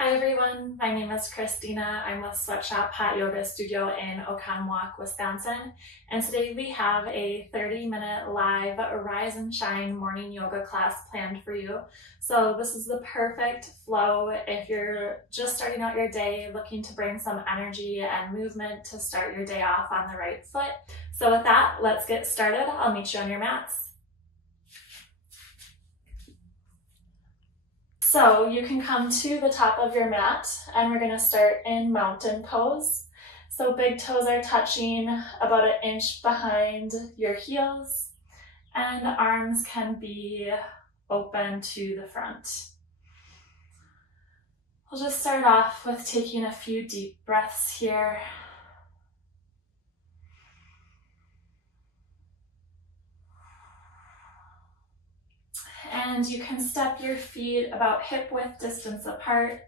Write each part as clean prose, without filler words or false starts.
Hi everyone, my name is Christina. I'm with Sweatshop Hot Yoga Studio in Oconomowoc, Wisconsin. And today we have a 30-minute live Rise and Shine morning yoga class planned for you. So this is the perfect flow if you're just starting out your day, looking to bring some energy and movement to start your day off on the right foot. So with that, let's get started. I'll meet you on your mats. So you can come to the top of your mat and we're going to start in mountain pose. So big toes are touching about an inch behind your heels and arms can be open to the front. We'll just start off with taking a few deep breaths here. And you can step your feet about hip width distance apart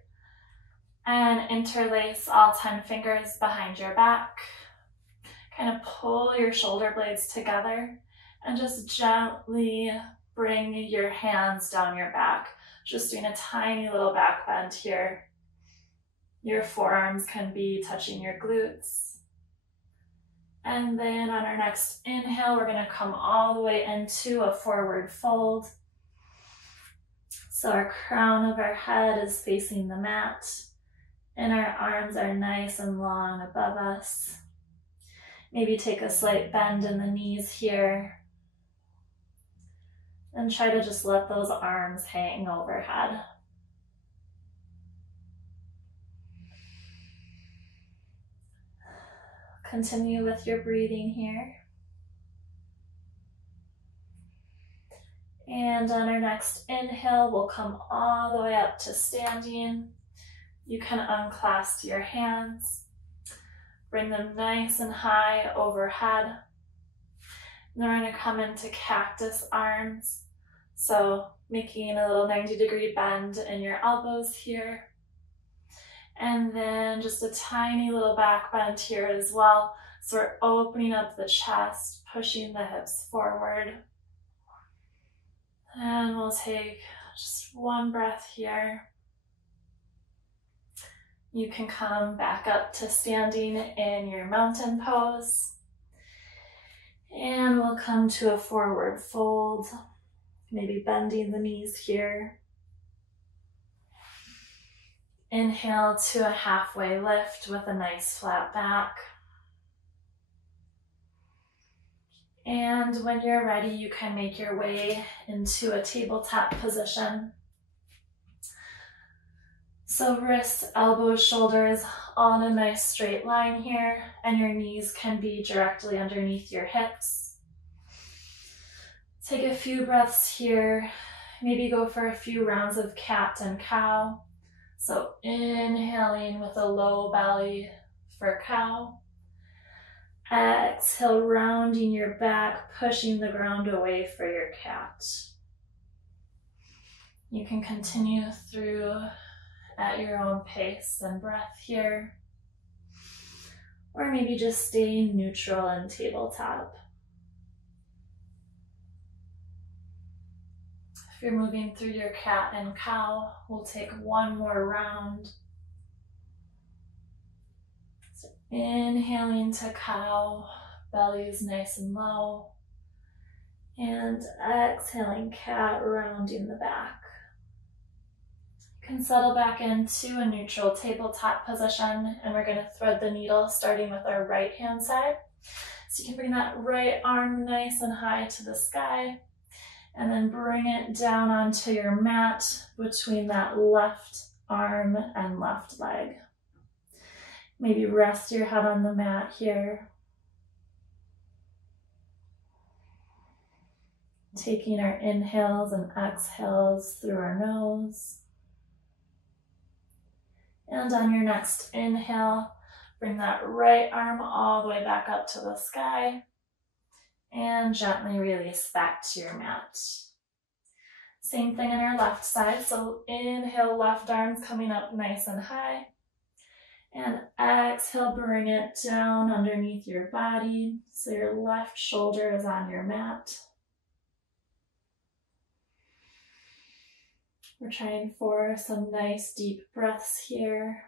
and interlace all 10 fingers behind your back. Kind of pull your shoulder blades together and just gently bring your hands down your back. Just doing a tiny little back bend here. Your forearms can be touching your glutes. And then on our next inhale, we're going to come all the way into a forward fold. So our crown of our head is facing the mat and our arms are nice and long above us. Maybe take a slight bend in the knees here and try to just let those arms hang overhead. Continue with your breathing here. And on our next inhale, we'll come all the way up to standing. You can unclasp your hands, bring them nice and high overhead. And then we're going to come into cactus arms. So making a little 90-degree bend in your elbows here. And then just a tiny little back bend here as well. So we're opening up the chest, pushing the hips forward. And we'll take just one breath here. You can come back up to standing in your mountain pose. And we'll come to a forward fold, maybe bending the knees here. Inhale to a halfway lift with a nice flat back. And when you're ready, you can make your way into a tabletop position. So wrists, elbows, shoulders, all in a nice straight line here, and your knees can be directly underneath your hips. Take a few breaths here. Maybe go for a few rounds of cat and cow. So inhaling with a low belly for cow. Exhale, rounding your back, pushing the ground away for your cat. You can continue through at your own pace and breath here. Or maybe just staying neutral in tabletop. If you're moving through your cat and cow, we'll take one more round. So inhaling to cow, belly is nice and low. And exhaling cat, rounding the back. You can settle back into a neutral tabletop position, and we're going to thread the needle starting with our right hand side. So you can bring that right arm nice and high to the sky, and then bring it down onto your mat between that left arm and left leg. Maybe rest your head on the mat here. Taking our inhales and exhales through our nose. And on your next inhale, bring that right arm all the way back up to the sky and gently release back to your mat. Same thing on our left side. So inhale, left arm's coming up nice and high. And exhale, bring it down underneath your body so your left shoulder is on your mat. We're trying for some nice deep breaths here.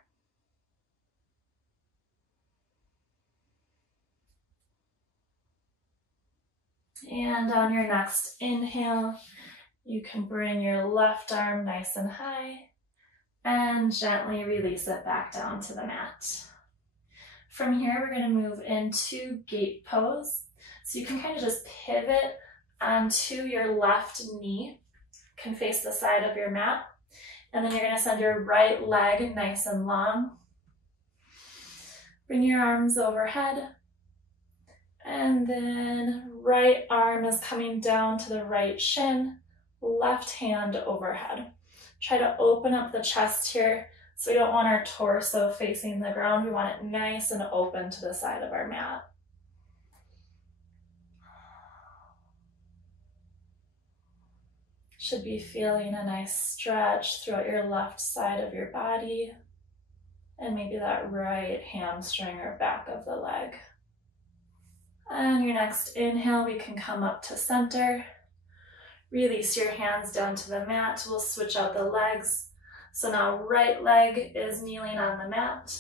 And on your next inhale, you can bring your left arm nice and high and gently release it back down to the mat. From here, we're going to move into gate pose. So you can kind of just pivot onto your left knee, can face the side of your mat, and then you're going to send your right leg nice and long. Bring your arms overhead, and then right arm is coming down to the right shin, left hand overhead. Try to open up the chest here, so we don't want our torso facing the ground. We want it nice and open to the side of our mat. Should be feeling a nice stretch throughout your left side of your body, and maybe that right hamstring or back of the leg. And your next inhale, we can come up to center. Release your hands down to the mat. We'll switch out the legs. So now right leg is kneeling on the mat.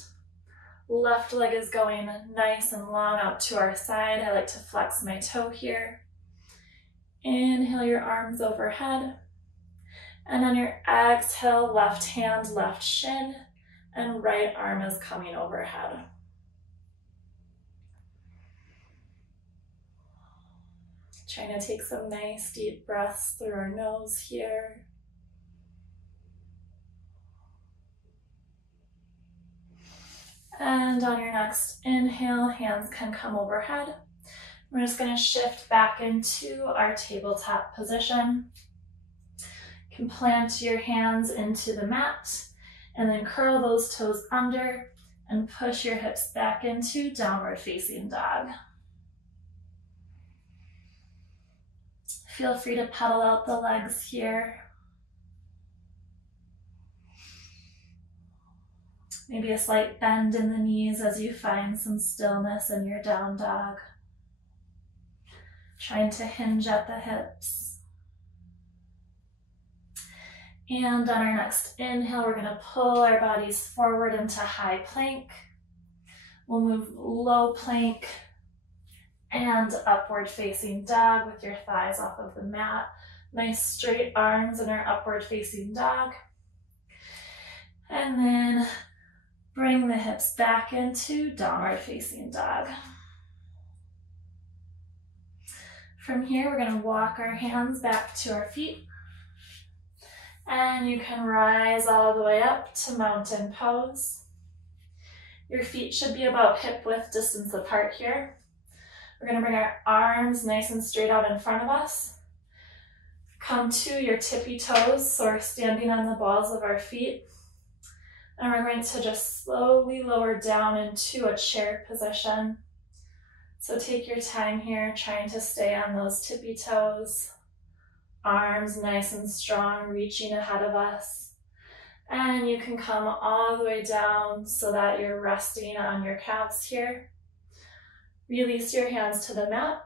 Left leg is going nice and long out to our side. I like to flex my toe here. Inhale your arms overhead. And on your exhale, left hand, left shin, and right arm is coming overhead. Trying to take some nice deep breaths through our nose here. And on your next inhale, hands can come overhead. We're just going to shift back into our tabletop position. You can plant your hands into the mat and then curl those toes under and push your hips back into downward facing dog. Feel free to pedal out the legs here. Maybe a slight bend in the knees as you find some stillness in your down dog. Trying to hinge at the hips. And on our next inhale, we're going to pull our bodies forward into high plank. We'll move low plank and upward facing dog with your thighs off of the mat. Nice straight arms in our upward facing dog. And then bring the hips back into downward facing dog. From here, we're going to walk our hands back to our feet. And you can rise all the way up to mountain pose. Your feet should be about hip width distance apart here. We're going to bring our arms nice and straight out in front of us. Come to your tippy toes, so we're standing on the balls of our feet. And we're going to just slowly lower down into a chair position. So take your time here, trying to stay on those tippy toes. Arms nice and strong, reaching ahead of us. And you can come all the way down so that you're resting on your calves here. Release your hands to the mat.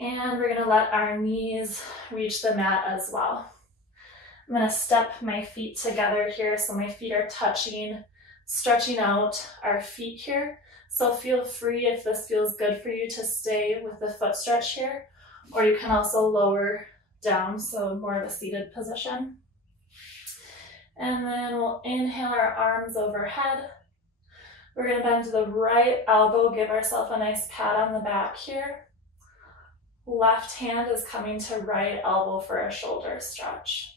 And we're going to let our knees reach the mat as well. I'm going to step my feet together here so my feet are touching, stretching out our feet here. So feel free, if this feels good for you, to stay with the foot stretch here, or you can also lower down, so more of a seated position. And then we'll inhale our arms overhead. We're going to bend to the right elbow, give ourselves a nice pat on the back here. Left hand is coming to right elbow for a shoulder stretch.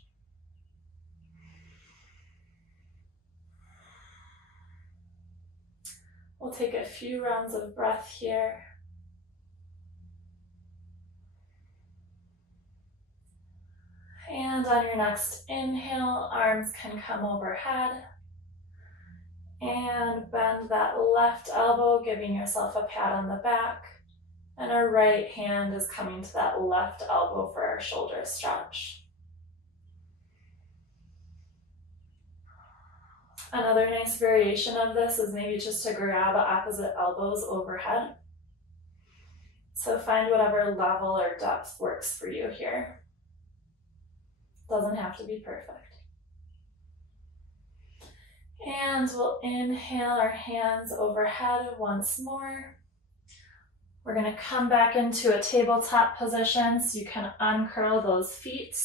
We'll take a few rounds of breath here. And on your next inhale, arms can come overhead. And bend that left elbow, giving yourself a pat on the back. And our right hand is coming to that left elbow for our shoulder stretch. Another nice variation of this is maybe just to grab opposite elbows overhead. So find whatever level or depth works for you here. Doesn't have to be perfect. And we'll inhale our hands overhead once more. We're going to come back into a tabletop position so you can uncurl those feet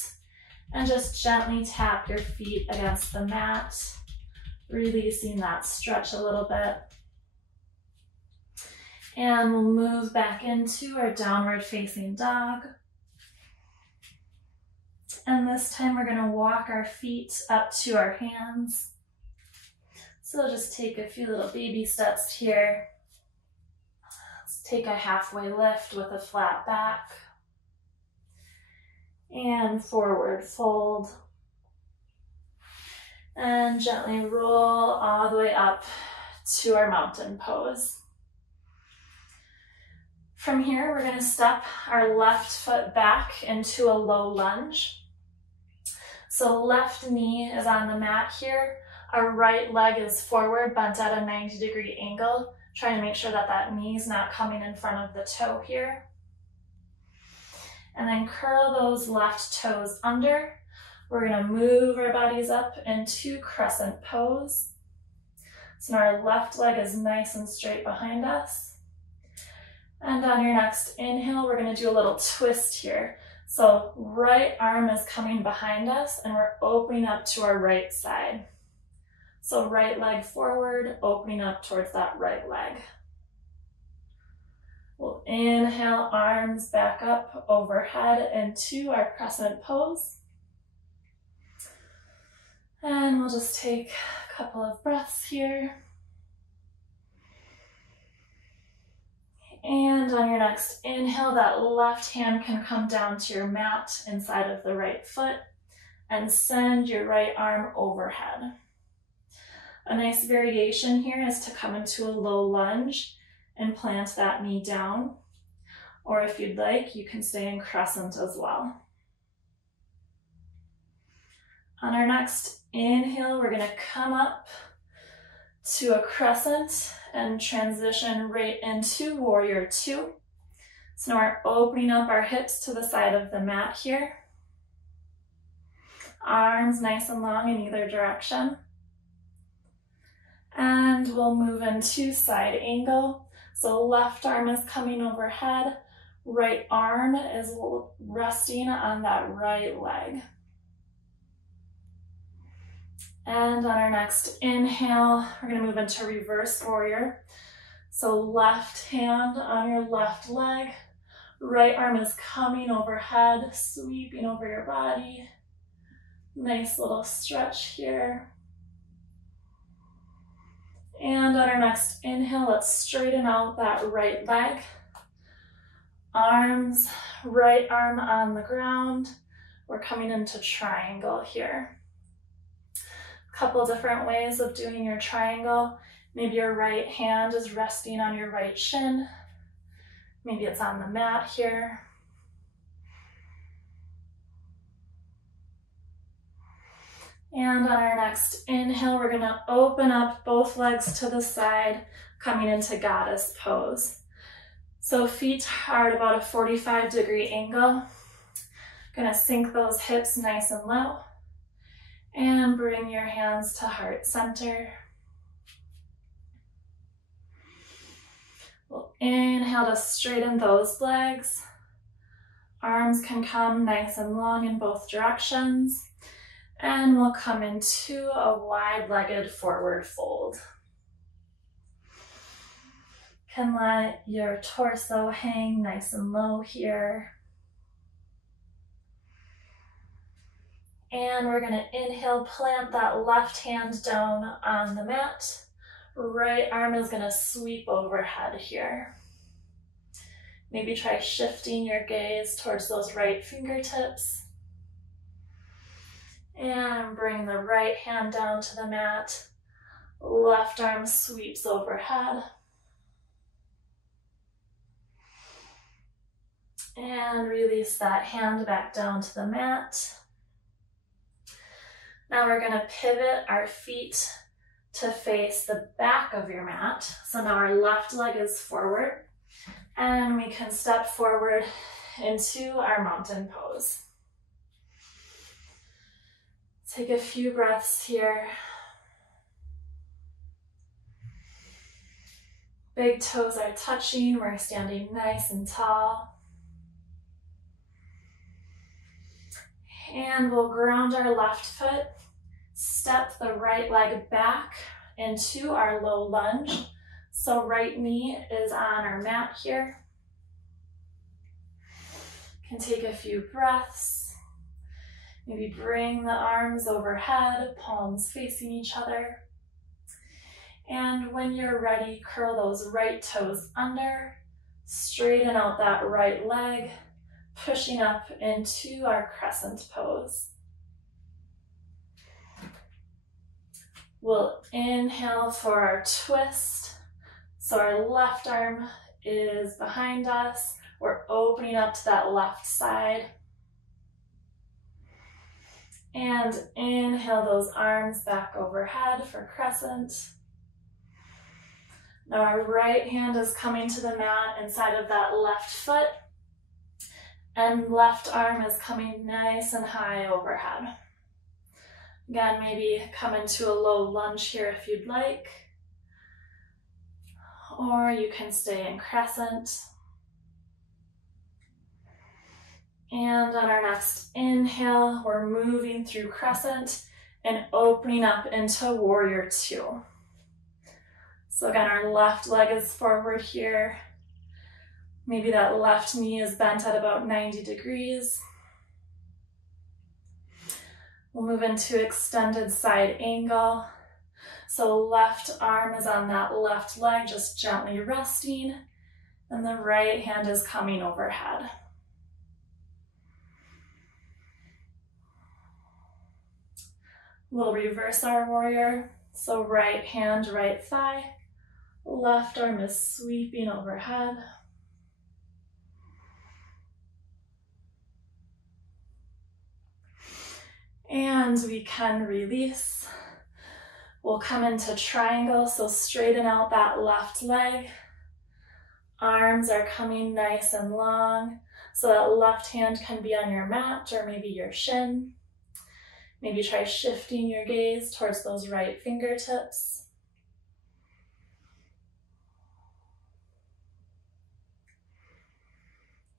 and just gently tap your feet against the mat, releasing that stretch a little bit. And we'll move back into our downward facing dog. And this time we're going to walk our feet up to our hands. So just take a few little baby steps here. Let's take a halfway lift with a flat back. And forward fold. And gently roll all the way up to our mountain pose. From here, we're going to step our left foot back into a low lunge. So left knee is on the mat here. Our right leg is forward, bent at a 90-degree angle. Trying to make sure that that knee is not coming in front of the toe here. And then curl those left toes under. We're going to move our bodies up into crescent pose. So now our left leg is nice and straight behind us. And on your next inhale, we're going to do a little twist here. So right arm is coming behind us and we're opening up to our right side. So right leg forward, opening up towards that right leg. We'll inhale, arms back up overhead into our crescent pose. And we'll just take a couple of breaths here. And on your next inhale, that left hand can come down to your mat inside of the right foot and send your right arm overhead. A nice variation here is to come into a low lunge and plant that knee down. Or if you'd like, you can stay in crescent as well. On our next inhale, we're going to come up to a crescent and transition right into warrior two. So now we're opening up our hips to the side of the mat here. Arms nice and long in either direction. And we'll move into side angle. So left arm is coming overhead, right arm is resting on that right leg. And on our next inhale, we're going to move into reverse warrior. So left hand on your left leg, right arm is coming overhead, sweeping over your body. Nice little stretch here. And on our next inhale, let's straighten out that right leg. Arms, right arm on the ground. We're coming into triangle here. A couple different ways of doing your triangle. Maybe your right hand is resting on your right shin. Maybe it's on the mat here. And on our next inhale, we're going to open up both legs to the side, coming into goddess pose. So feet are at about a 45-degree angle. Going to sink those hips nice and low. And bring your hands to heart center. We'll inhale to straighten those legs. Arms can come nice and long in both directions. And we'll come into a wide-legged forward fold. Can let your torso hang nice and low here. And we're going to inhale, plant that left hand down on the mat. Right arm is going to sweep overhead here. Maybe try shifting your gaze towards those right fingertips. And bring the right hand down to the mat. Left arm sweeps overhead. And release that hand back down to the mat. Now we're going to pivot our feet to face the back of your mat. So now our left leg is forward. And we can step forward into our mountain pose. Take a few breaths here. Big toes are touching. We're standing nice and tall. And we'll ground our left foot, step the right leg back into our low lunge. So right knee is on our mat here. Can take a few breaths. Maybe bring the arms overhead, palms facing each other. And when you're ready, curl those right toes under, straighten out that right leg, pushing up into our crescent pose. We'll inhale for our twist. So our left arm is behind us. We're opening up to that left side. And inhale those arms back overhead for crescent. Now our right hand is coming to the mat inside of that left foot. And left arm is coming nice and high overhead. Again, maybe come into a low lunge here if you'd like. Or you can stay in crescent. And on our next inhale, we're moving through crescent and opening up into warrior two. So again, our left leg is forward here. Maybe that left knee is bent at about 90 degrees. We'll move into extended side angle. So left arm is on that left leg, just gently resting, and the right hand is coming overhead. We'll reverse our warrior. So right hand, right thigh, left arm is sweeping overhead. And we can release. We'll come into triangle, so straighten out that left leg. Arms are coming nice and long, so that left hand can be on your mat or maybe your shin. Maybe try shifting your gaze towards those right fingertips.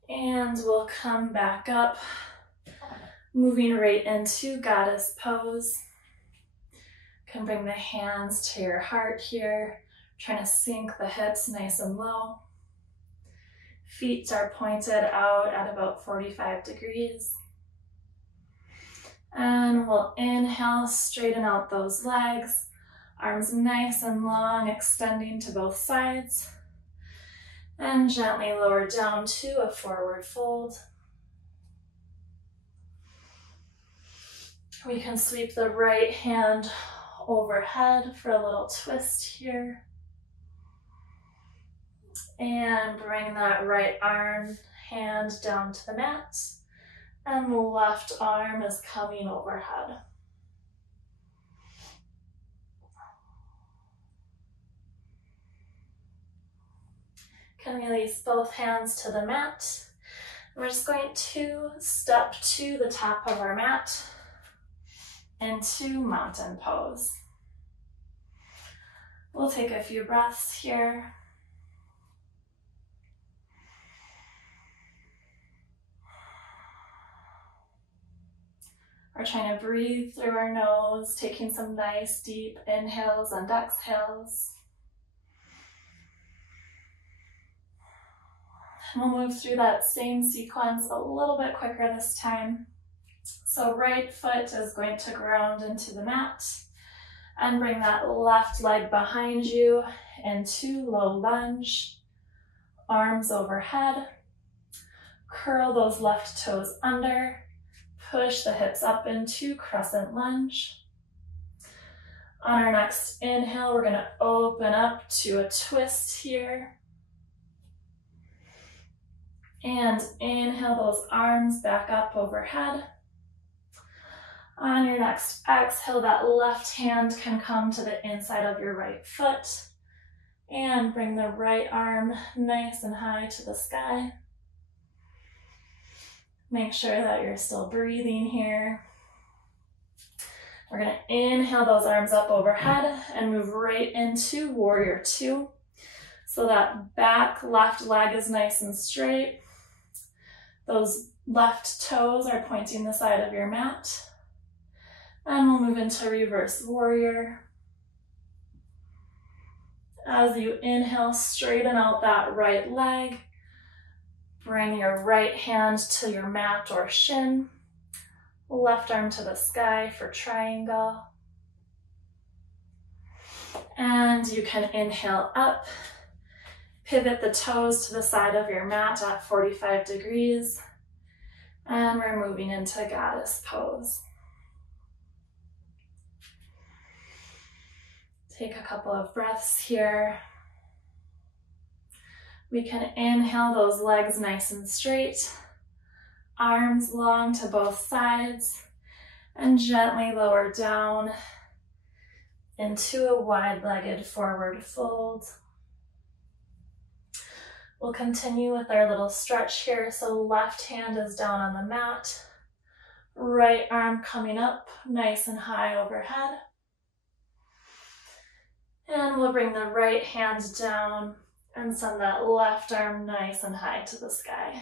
And we'll come back up, moving right into goddess pose. You can bring the hands to your heart here, trying to sink the hips nice and low. Feet are pointed out at about 45 degrees. And we'll inhale, straighten out those legs, arms nice and long, extending to both sides. And gently lower down to a forward fold. We can sweep the right hand overhead for a little twist here. And bring that right arm, hand down to the mat. And the left arm is coming overhead. Can release both hands to the mat. We're just going to step to the top of our mat into mountain pose. We'll take a few breaths here. We're trying to breathe through our nose, taking some nice deep inhales and exhales. We'll move through that same sequence a little bit quicker this time. So right foot is going to ground into the mat and bring that left leg behind you into low lunge. Arms overhead. Curl those left toes under. Push the hips up into crescent lunge. On our next inhale, we're going to open up to a twist here. And inhale those arms back up overhead. On your next exhale, that left hand can come to the inside of your right foot. And bring the right arm nice and high to the sky. Make sure that you're still breathing here. We're gonna inhale those arms up overhead and move right into warrior two. So that back left leg is nice and straight. Those left toes are pointing the side of your mat. And we'll move into reverse warrior. As you inhale, straighten out that right leg. Bring your right hand to your mat or shin. Left arm to the sky for triangle. And you can inhale up. Pivot the toes to the side of your mat at 45 degrees. And we're moving into goddess pose. Take a couple of breaths here. We can inhale those legs nice and straight, arms long to both sides, and gently lower down into a wide-legged forward fold. We'll continue with our little stretch here. So left hand is down on the mat, right arm coming up nice and high overhead. And we'll bring the right hand down and send that left arm nice and high to the sky.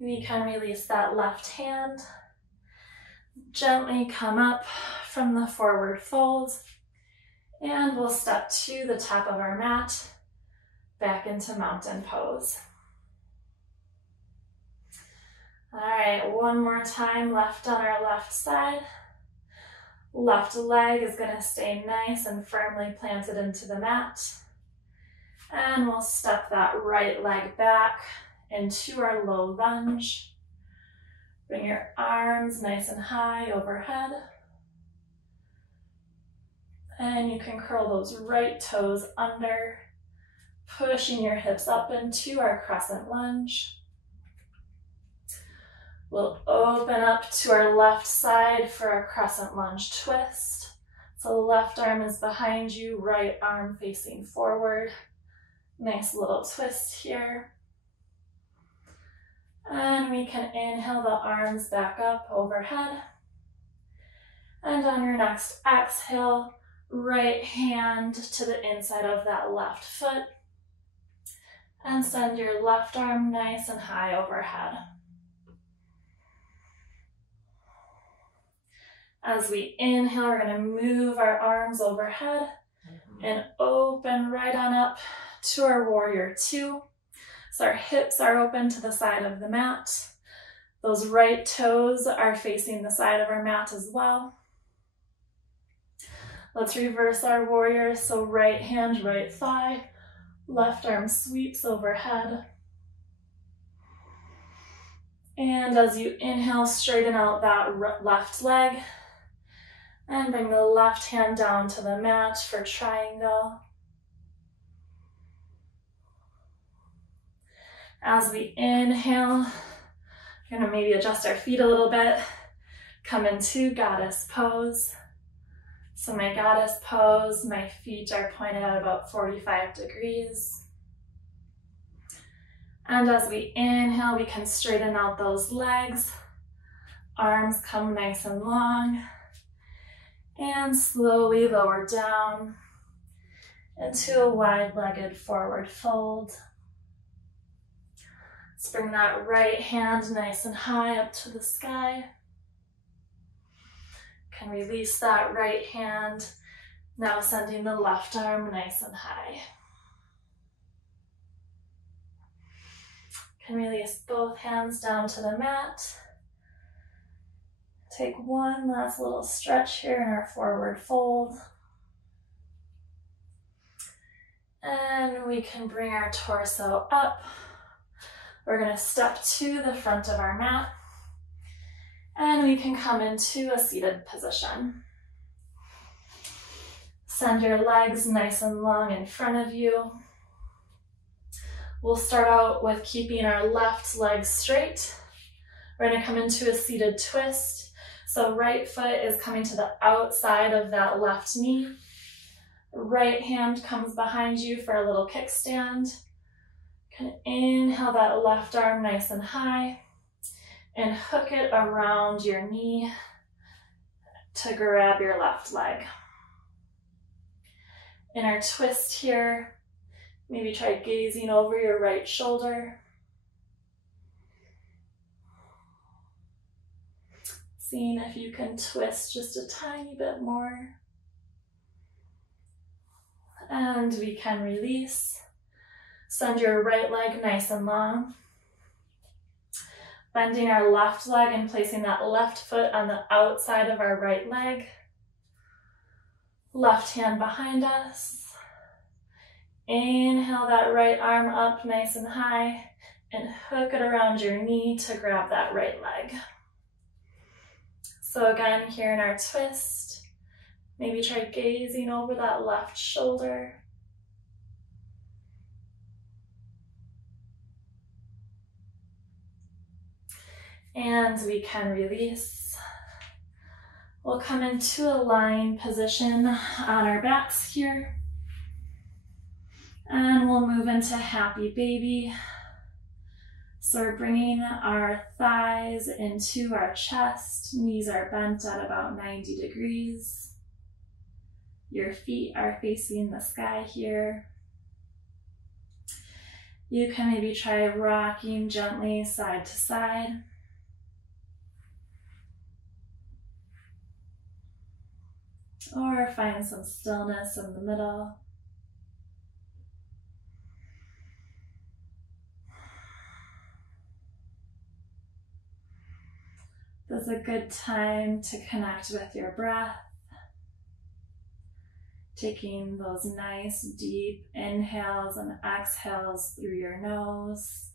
We can release that left hand. Gently come up from the forward fold. And we'll step to the top of our mat, back into mountain pose. All right, one more time, left on our left side. Left leg is going to stay nice and firmly planted into the mat. And we'll step that right leg back into our low lunge. Bring your arms nice and high overhead. And you can curl those right toes under, pushing your hips up into our crescent lunge. We'll open up to our left side for a crescent lunge twist. So left arm is behind you, right arm facing forward. Nice little twist here. And we can inhale the arms back up overhead. And on your next exhale, right hand to the inside of that left foot. And send your left arm nice and high overhead. As we inhale, we're going to move our arms overhead and open right on up to our warrior two. So our hips are open to the side of the mat. Those right toes are facing the side of our mat as well. Let's reverse our warrior. So right hand, right thigh, left arm sweeps overhead. And as you inhale, straighten out that left leg. And bring the left hand down to the mat for triangle. As we inhale, we're going to maybe adjust our feet a little bit. Come into goddess pose. So my goddess pose, my feet are pointed at about 45 degrees. And as we inhale, we can straighten out those legs. Arms come nice and long. And slowly lower down into a wide-legged forward fold. Let's bring that right hand nice and high up to the sky. Can release that right hand. Now sending the left arm nice and high. Can release both hands down to the mat. Take one last little stretch here in our forward fold. And we can bring our torso up. We're going to step to the front of our mat. And we can come into a seated position. Send your legs nice and long in front of you. We'll start out with keeping our left leg straight. We're going to come into a seated twist. So right foot is coming to the outside of that left knee. Right hand comes behind you for a little kickstand. Can inhale that left arm nice and high. and hook it around your knee to grab your left leg. In our twist here, maybe try gazing over your right shoulder. Seeing if you can twist just a tiny bit more. And we can release. Send your right leg nice and long. Bending our left leg and placing that left foot on the outside of our right leg. Left hand behind us. Inhale that right arm up nice and high and hook it around your knee to grab that right leg. So again, here in our twist, maybe try gazing over that left shoulder. And we can release. We'll come into a lying position on our backs here. And we'll move into happy baby. So we're bringing our thighs into our chest. Knees are bent at about 90 degrees. Your feet are facing the sky here. You can maybe try rocking gently side to side. Or find some stillness in the middle. This is a good time to connect with your breath. Taking those nice deep inhales and exhales through your nose.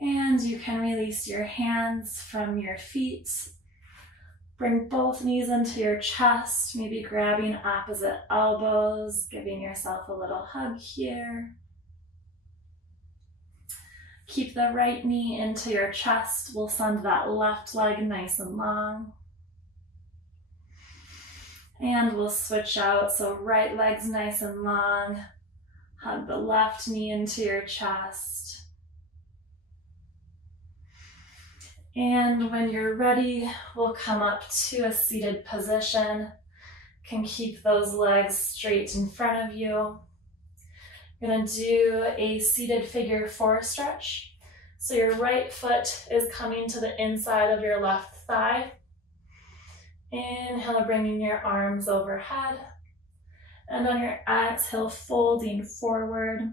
And you can release your hands from your feet. Bring both knees into your chest, maybe grabbing opposite elbows, giving yourself a little hug here. Keep the right knee into your chest. We'll send that left leg nice and long. And we'll switch out, so right leg's nice and long. Hug the left knee into your chest. And when you're ready, we'll come up to a seated position. Can keep those legs straight in front of you. You're going to do a seated figure 4 stretch. So your right foot is coming to the inside of your left thigh. Inhale, bringing your arms overhead. And on your exhale, folding forward.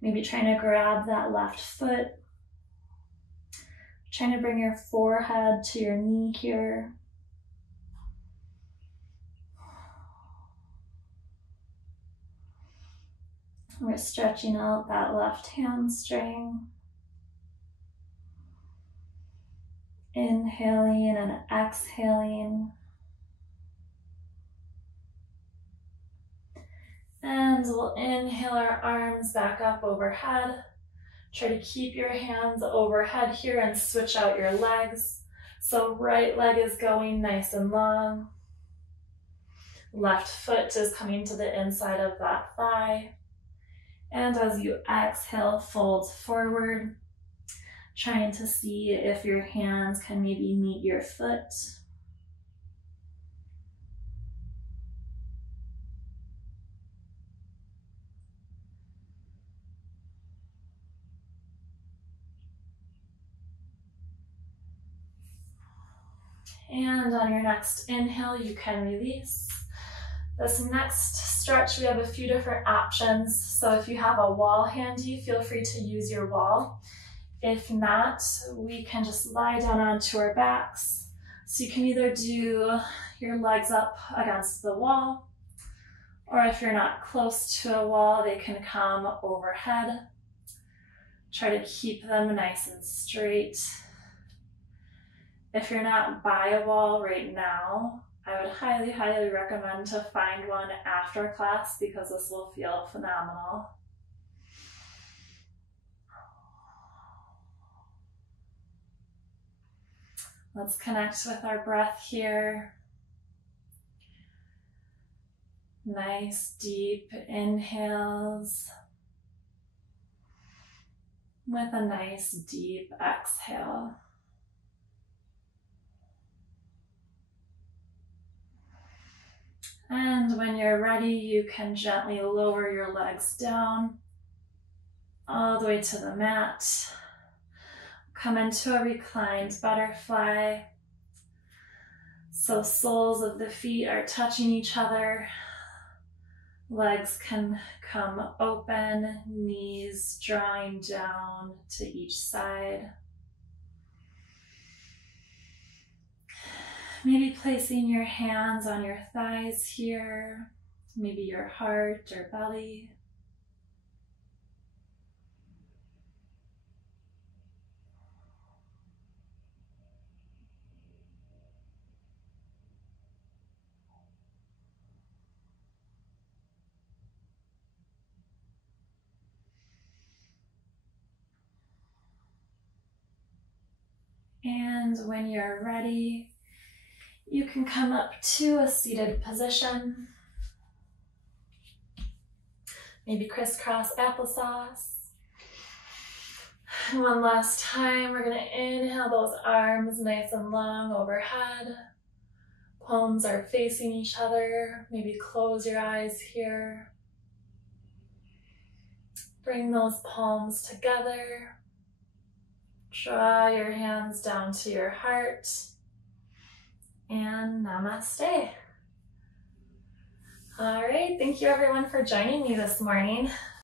Maybe trying to grab that left foot. Trying to bring your forehead to your knee here. We're stretching out that left hamstring. Inhaling and exhaling. And we'll inhale our arms back up overhead. Try to keep your hands overhead here and switch out your legs. So right leg is going nice and long. Left foot is coming to the inside of that thigh. And as you exhale, fold forward, trying to see if your hands can maybe meet your foot. And on your next inhale, you can release. This next stretch, we have a few different options. So if you have a wall handy, feel free to use your wall. If not, we can just lie down onto our backs. So you can either do your legs up against the wall, or if you're not close to a wall, they can come overhead. Try to keep them nice and straight. If you're not by a wall right now, I would highly, highly recommend to find one after class because this will feel phenomenal. Let's connect with our breath here. Nice deep inhales with a nice deep exhale. And when you're ready, you can gently lower your legs down all the way to the mat. Come into a reclined butterfly. So soles of the feet are touching each other. Legs can come open, knees drawing down to each side. Maybe placing your hands on your thighs here, maybe your heart or belly. And when you're ready, you can come up to a seated position. Maybe crisscross applesauce. One last time, we're gonna inhale those arms nice and long overhead. Palms are facing each other. Maybe close your eyes here. Bring those palms together. Draw your hands down to your heart. And namaste. All right, thank you everyone for joining me this morning.